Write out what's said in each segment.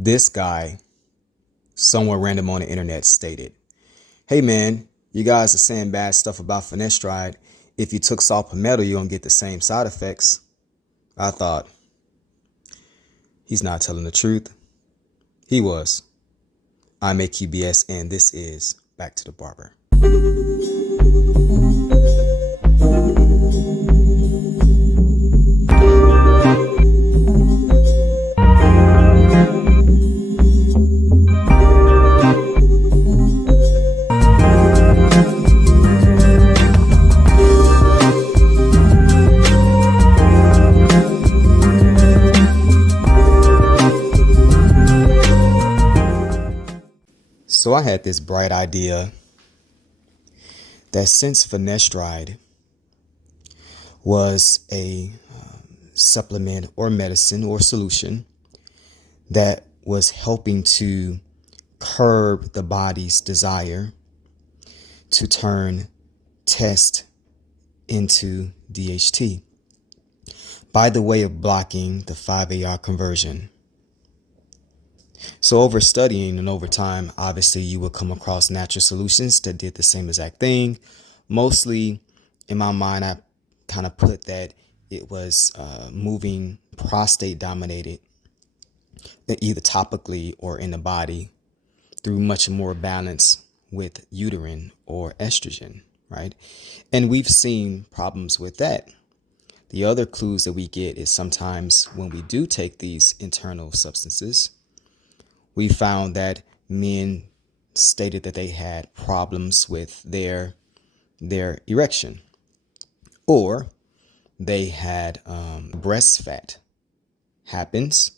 This guy, somewhere random on the internet, stated, "Hey man, you guys are saying bad stuff about finasteride. If you took saw palmetto, you're going to get the same side effects." I thought, he's not telling the truth. He was. I'm AQBS, and this is Back to the Barber. So I had this bright idea that since finasteride was a supplement or medicine or solution that was helping to curb the body's desire to turn test into DHT by the way of blocking the 5-AR conversion. So over studying and over time, obviously you will come across natural solutions that did the same exact thing. Mostly in my mind, I kind of put that it was moving prostate dominated, either topically or in the body, through much more balance with uterine or estrogen, right? And we've seen problems with that. The other clues that we get is sometimes when we do take these internal substances, we found that men stated that they had problems with their erection, or they had breast fat happens,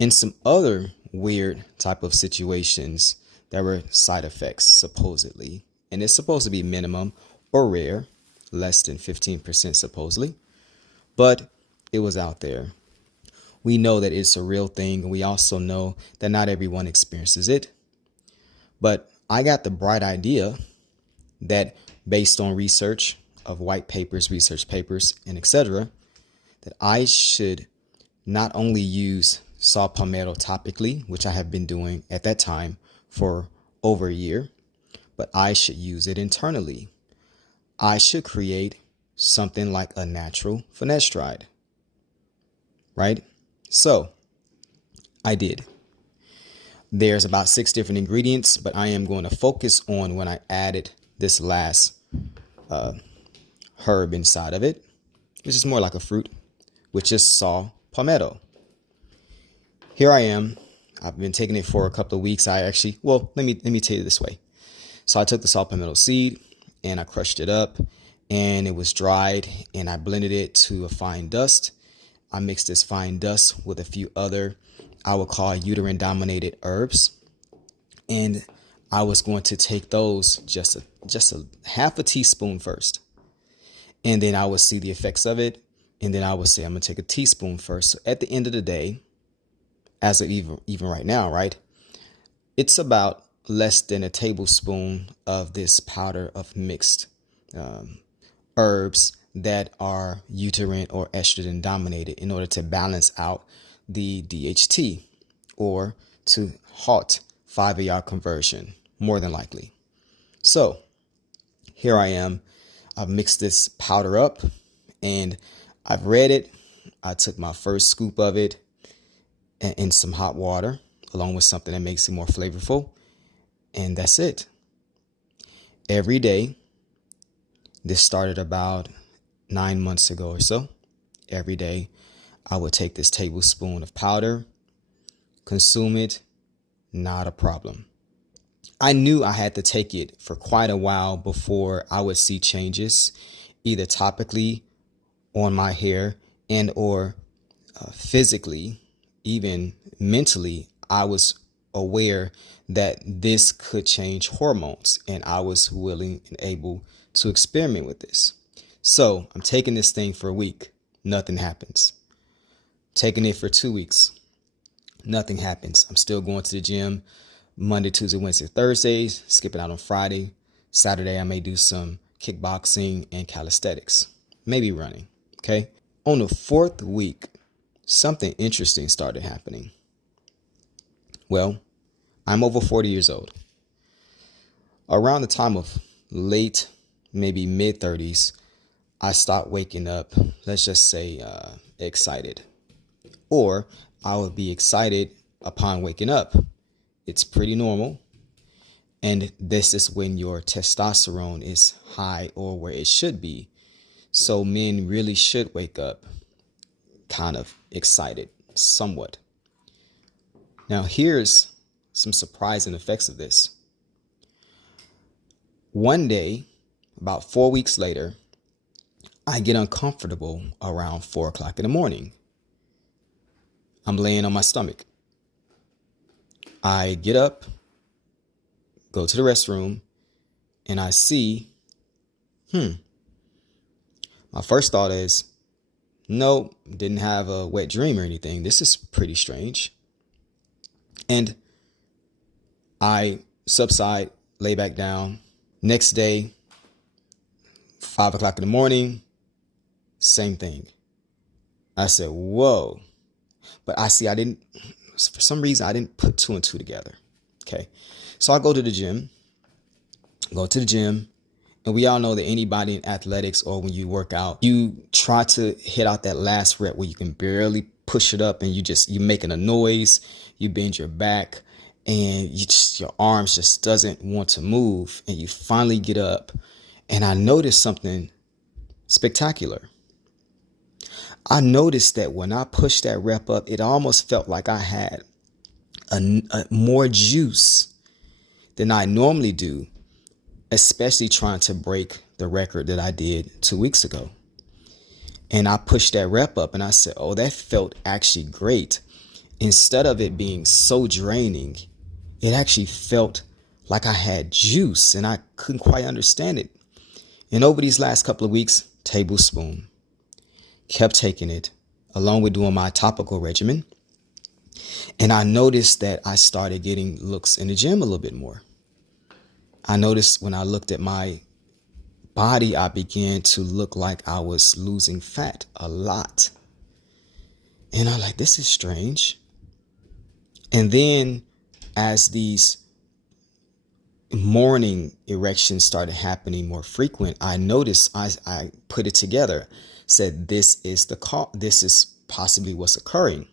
and some other weird type of situations that were side effects supposedly. And it's supposed to be minimum or rare, less than 15% supposedly, but it was out there. We know that it's a real thing, and we also know that not everyone experiences it. But I got the bright idea that based on research of white papers, research papers, and etc., that I should not only use saw palmetto topically, which I have been doing at that time for over a year, but I should use it internally. I should create something like a natural finasteride, right? So I did. There's about 6 different ingredients, but I am going to focus on when I added this last herb inside of it, which is more like a fruit, which is saw palmetto. Here I am. I've been taking it for a couple of weeks. Let me tell you this way. So I took the saw palmetto seed and I crushed it up, and it was dried, and I blended it to a fine dust. I mixed this fine dust with a few other, I would call uterine dominated herbs. And I was going to take those just a half a teaspoon first. And then I would see the effects of it. And then I would say, I'm going to take a teaspoon first. So at the end of the day, as of even right now, right, it's about less than a tablespoon of this powder of mixed herbs that are uterine or estrogen dominated in order to balance out the DHT or to halt 5-AR conversion, more than likely. So here I am. I've mixed this powder up and I've read it. I took my first scoop of it in some hot water along with something that makes it more flavorful. And that's it. Every day, this started about 9 months ago or so. Every day I would take this tablespoon of powder, consume it, not a problem. I knew I had to take it for quite a while before I would see changes, either topically on my hair and or physically, even mentally. I was aware that this could change hormones, and I was willing and able to experiment with this. So I'm taking this thing for a week. Nothing happens. Taking it for 2 weeks. Nothing happens. I'm still going to the gym Monday, Tuesday, Wednesday, Thursdays, skipping out on Friday. Saturday, I may do some kickboxing and calisthenics, maybe running. Okay. On the 4th week, something interesting started happening. Well, I'm over 40 years old. Around the time of late, maybe mid 30s, I stopped waking up, let's just say excited. Or I would be excited upon waking up. It's pretty normal. And this is when your testosterone is high or where it should be. So men really should wake up kind of excited, somewhat. Now, here's some surprising effects of this. One day, about 4 weeks later, I get uncomfortable around 4 o'clock in the morning. I'm laying on my stomach. I get up, go to the restroom, and I see, my first thought is, no, didn't have a wet dream or anything. This is pretty strange. And I subside, lay back down. Next day, 5 o'clock in the morning, same thing. I said, whoa. But for some reason, I didn't put 2 and 2 together. Okay. So I go to the gym, and we all know that anybody in athletics or when you work out, you try to hit out that last rep where you can barely push it up and you're making a noise, you bend your back and your arms just doesn't want to move, and you finally get up. And I noticed something spectacular. I noticed that when I pushed that rep up, it almost felt like I had a more juice than I normally do, especially trying to break the record that I did 2 weeks ago. And I pushed that rep up and I said, oh, that felt actually great. Instead of it being so draining, it actually felt like I had juice, and I couldn't quite understand it. And over these last couple of weeks, tablespoon, kept taking it along with doing my topical regimen. And I noticed that I started getting looks in the gym a little bit more. I noticed when I looked at my body, I began to look like I was losing fat a lot. And I'm like, this is strange. And then as these morning erections started happening more frequent, I noticed, I put it together, said this is possibly what's occurring.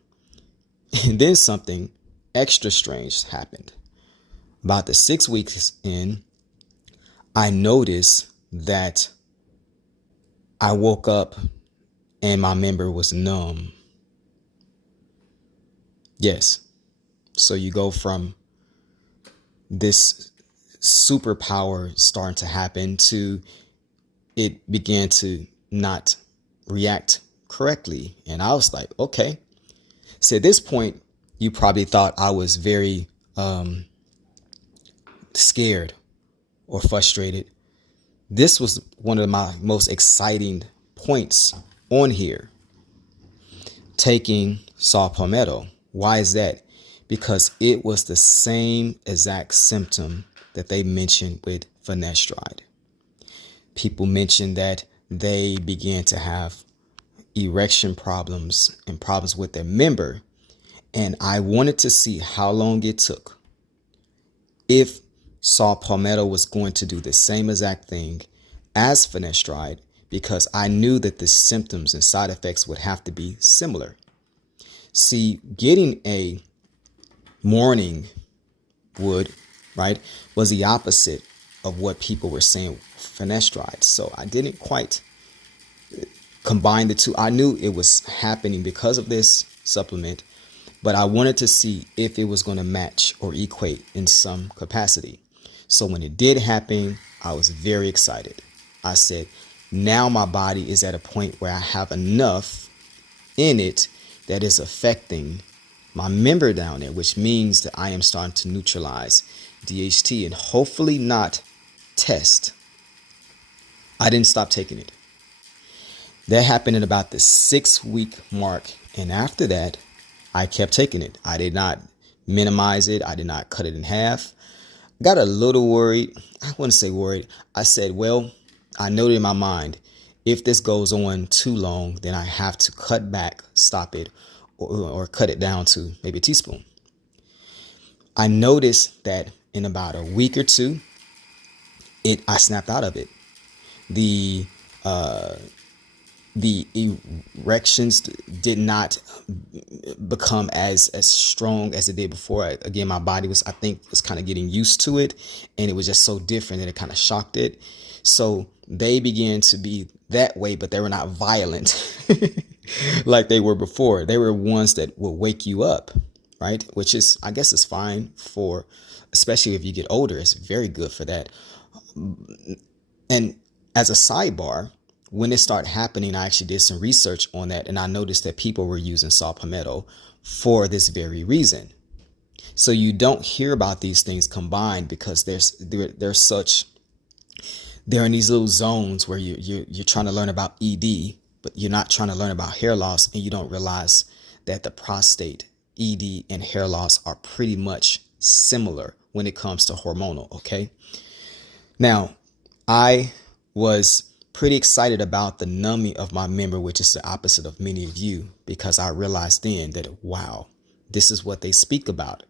And then something extra strange happened. About the 6 weeks in, I noticed that I woke up and my member was numb. Yes. So you go from this superpower starting to happen to it began to not react correctly. And I was like, okay. So at this point, you probably thought I was very scared or frustrated. This was one of my most exciting points on here. Taking saw Palmetto. Why is that? Because it was the same exact symptom that they mentioned with finasteride. People mentioned that they began to have erection problems and problems with their member. And I wanted to see how long it took. If saw Palmetto was going to do the same exact thing as finasteride, because I knew that the symptoms and side effects would have to be similar. See, getting a morning wood, right, was the opposite of what people were saying finasteride. So I didn't quite combine the two. I knew it was happening because of this supplement, but I wanted to see if it was going to match or equate in some capacity. So when it did happen, I was very excited. I said, now my body is at a point where I have enough in it that is affecting my member down there, which means that I am starting to neutralize DHT and hopefully not test. I didn't stop taking it. That happened at about the 6 week mark. And after that, I kept taking it. I did not minimize it. I did not cut it in half. Got a little worried. I wouldn't say worried. I said, well, I noted in my mind, if this goes on too long, then I have to cut back, stop it, or cut it down to maybe a teaspoon. I noticed that in about a week or two, I snapped out of it. The the erections did not become as strong as it did before. Again, my body I think was kind of getting used to it, and it was just so different that it kind of shocked it. So they began to be that way, but they were not violent like they were before. They were ones that will wake you up, right? Which is, I guess, is fine for, especially if you get older. It's very good for that. And as a sidebar, when it started happening, I actually did some research on that, and I noticed that people were using saw palmetto for this very reason. So you don't hear about these things combined because they're in these little zones where you're trying to learn about ED, but you're not trying to learn about hair loss, and you don't realize that the prostate, ED, and hair loss are pretty much similar when it comes to hormonal. Okay. Now, I was pretty excited about the numbing of my member, which is the opposite of many of you, because I realized then that, wow, this is what they speak about.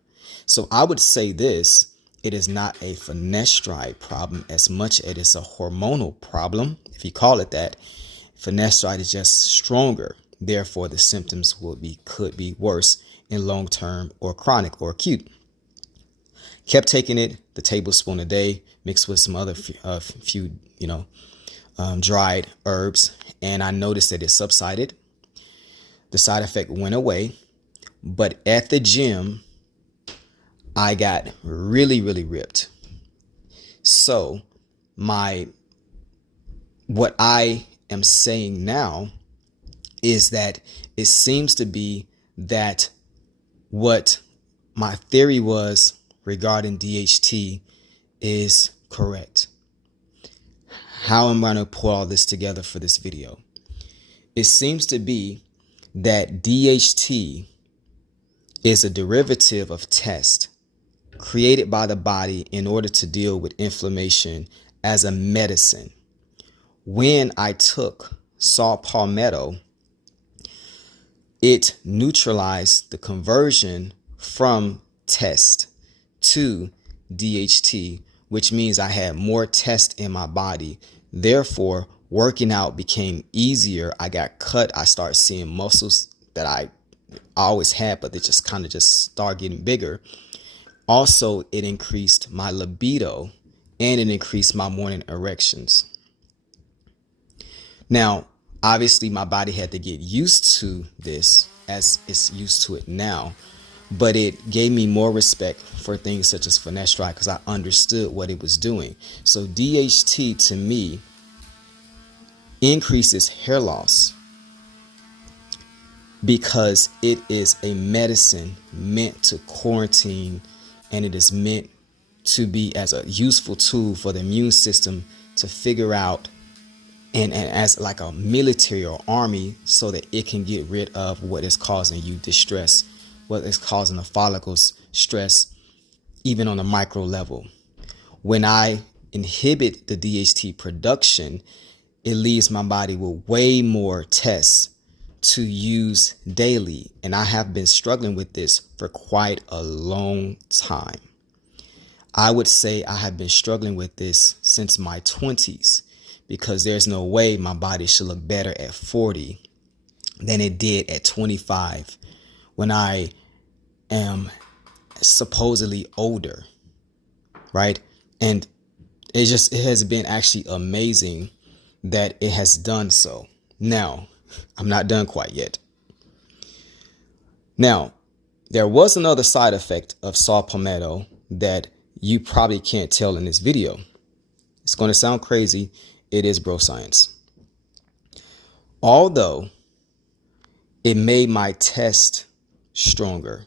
So I would say this, it is not a finasteride problem as much as it's a hormonal problem, if you call it that. Finasteride is just stronger. Therefore, the symptoms could be worse in long term or chronic or acute. Kept taking it, the tablespoon a day, mixed with some other few, dried herbs, and I noticed that it subsided. The side effect went away, but at the gym, I got really, really ripped. So what I am saying now is that it seems to be that what my theory was regarding DHT is correct. How I'm going to pull all this together for this video. It seems to be that DHT is a derivative of test created by the body in order to deal with inflammation as a medicine. When I took saw palmetto, it neutralized the conversion from test to DHT, which means I had more test in my body. Therefore, working out became easier. I got cut. I started seeing muscles that I always had, but they just started getting bigger. Also, it increased my libido and it increased my morning erections. Now, obviously, my body had to get used to this as it's used to it now. But it gave me more respect for things such as finasteride because I understood what it was doing. So DHT to me increases hair loss because it is a medicine meant to quarantine, and it is meant to be as a useful tool for the immune system to figure out and as like a military or army so that it can get rid of what is causing you distress, what is causing the follicles stress, even on a micro level. When I inhibit the DHT production, it leaves my body with way more tests to use daily. And I have been struggling with this for quite a long time. I would say I have been struggling with this since my 20s because there's no way my body should look better at 40 than it did at 25 when I am supposedly older, right? And it has been actually amazing that it has done so. Now, I'm not done quite yet. Now, there was another side effect of saw palmetto that you probably can't tell in this video. It's going to sound crazy. It is bro science. Although it made my test stronger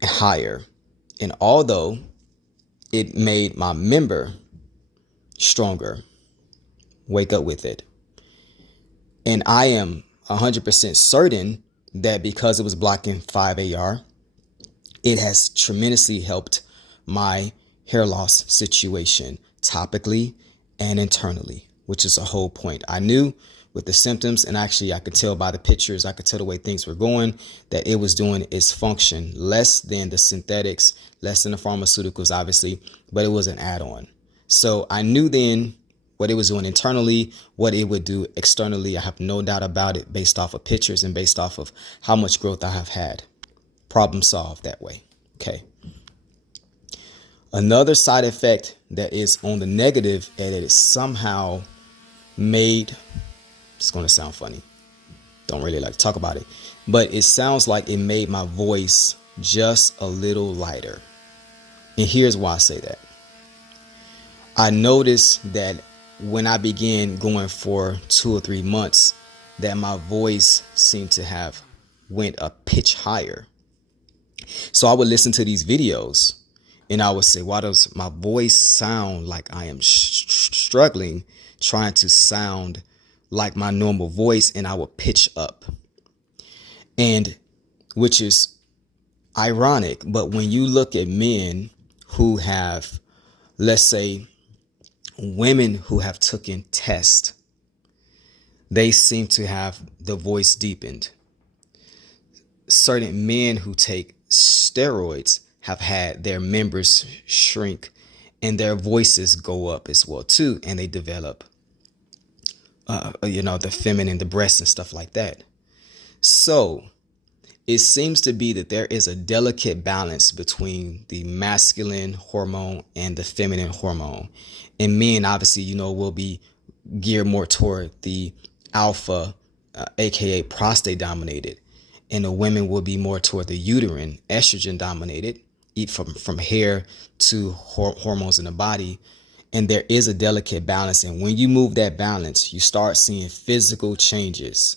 and higher, and although it made my member stronger, wake up with it. And I am 100% certain that because it was blocking 5-AR, it has tremendously helped my hair loss situation topically and internally, which is a whole point. I knew with the symptoms. And actually, I could tell by the pictures, I could tell the way things were going, that it was doing its function less than the synthetics, less than the pharmaceuticals, obviously, but it was an add-on. So I knew then what it was doing internally, what it would do externally. I have no doubt about it based off of pictures and based off of how much growth I have had. Problem solved that way. Okay. Another side effect that is on the negative, and it is somehow made, it's going to sound funny, don't really like to talk about it, but it sounds like it made my voice just a little lighter. And here's why I say that. I noticed that when I began going for 2 or 3 months, that my voice seemed to have went a pitch higher. So I would listen to these videos and I would say, why does my voice sound like I am struggling trying to sound like my normal voice? And I would pitch up, and which is ironic. But when you look at men who have, let's say, women who have taken tests, they seem to have the voice deepened. Certain men who take steroids have had their members shrink and their voices go up as well too, and they develop the feminine, the breasts and stuff like that. So it seems to be that there is a delicate balance between the masculine hormone and the feminine hormone. And men, obviously, will be geared more toward the alpha, aka prostate dominated. And the women will be more toward the uterine, estrogen dominated, from hair to hormones in the body. And there is a delicate balance. And when you move that balance, you start seeing physical changes.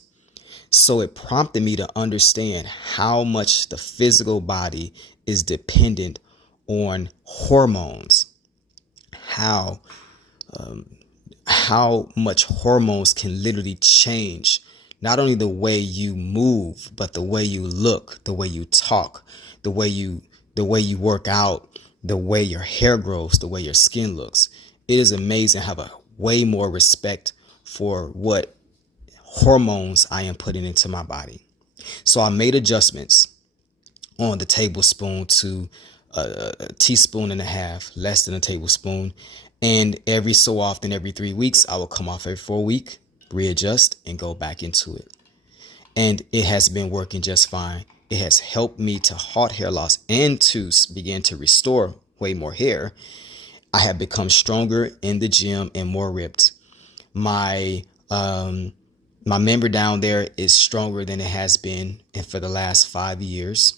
So it prompted me to understand how much the physical body is dependent on hormones, how much hormones can literally change not only the way you move, but the way you look, the way you talk, the way you work out, the way your hair grows, the way your skin looks. It is amazing. I have a way more respect for what hormones I am putting into my body. So I made adjustments on the tablespoon to a teaspoon and a half, less than a tablespoon. And every so often, every 3 weeks, I will come off every 4 week, readjust and go back into it. And it has been working just fine. It has helped me to halt hair loss and to begin to restore way more hair. I have become stronger in the gym and more ripped. My member down there is stronger than it has been for the last 5 years.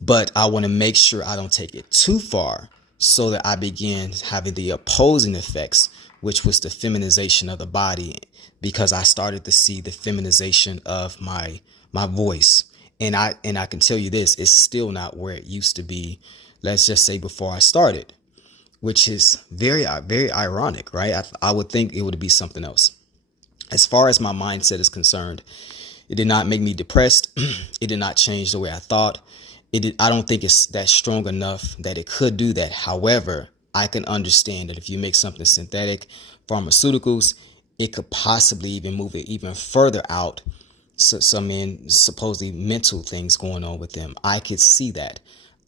But I want to make sure I don't take it too far so that I begin having the opposing effects, which was the feminization of the body, because I started to see the feminization of my voice. And I can tell you this, it's still not where it used to be, let's just say before I started, which is very, very ironic, right? I would think it would be something else. As far as my mindset is concerned, it did not make me depressed. It did not change the way I thought. I don't think it's that strong enough that it could do that. However, I can understand that if you make something synthetic, pharmaceuticals, it could possibly even move it even further out. So some men, supposedly mental things going on with them. I could see that.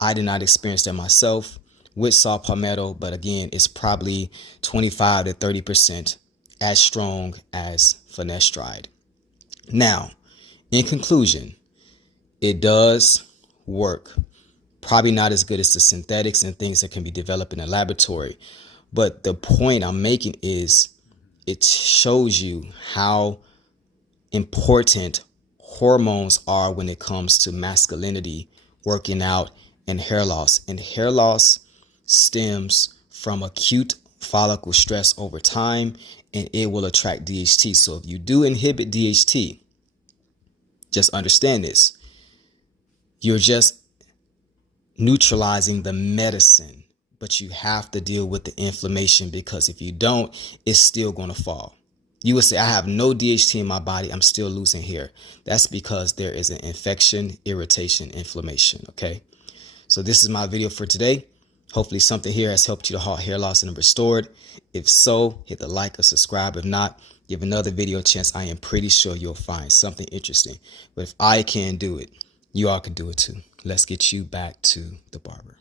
I did not experience that myself with saw Palmetto, but again, it's probably 25 to 30% as strong as finasteride. Now, in conclusion, it does work. Probably not as good as the synthetics and things that can be developed in a laboratory. But the point I'm making is it shows you how important hormones are when it comes to masculinity, working out, and hair loss. And hair loss stems from acute follicle stress over time, and it will attract DHT. So if you do inhibit DHT, just understand this. You're just neutralizing the medicine, but you have to deal with the inflammation, because if you don't, it's still going to fall. You would say, I have no DHT in my body, I'm still losing hair. That's because there is an infection, irritation, inflammation. Okay. So this is my video for today. Hopefully something here has helped you to halt hair loss and restore it. If so, hit the like or subscribe. If not, Give another video a chance. I am pretty sure you'll find something interesting. But if I can do it, you all can do it too. Let's get you back to the barber.